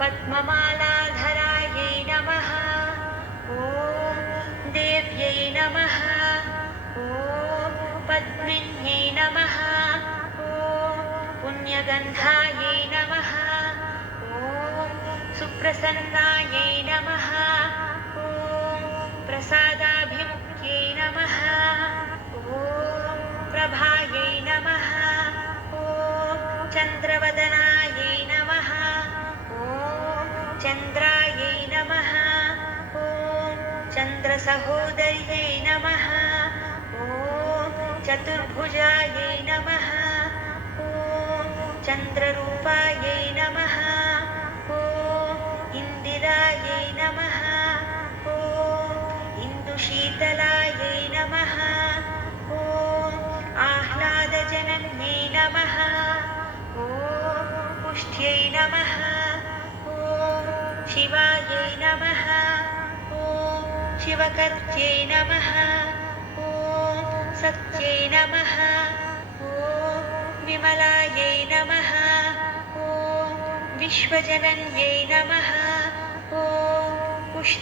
पद्ममालाधरायै नमः। ॐ देव्यै नमः। ॐ पद्मिन्यै नमः। ॐ पुण्यगन्धायै नमः। ॐ सुप्रसन्नायै नमः। ॐ प्रसादाभिमुख्यै नमः। ॐ प्रभायै नमः। ॐ चन्द्रवदनायै नमः। ॐ चन्द्रायै नमः। ॐ चन्द्रसहोदर्यै नमः। ॐ चतुर्भुजायै नमः। ॐ चन्द्ररूपायै नमः। ॐ इन्दिरायै नमः। ॐ इन्दुशीतलायै नमः। ॐ आह्लादजनन्यै नमः। ॐ पुष्ट्यै नमः। ॐ शिवायै नमः। ॐ शिवकर्त्यै नमः। ॐ सत्यै नमः। ॐ विमलायै नमः। ॐ विश्वजनन्यै नमः। ॐ पुष्टयै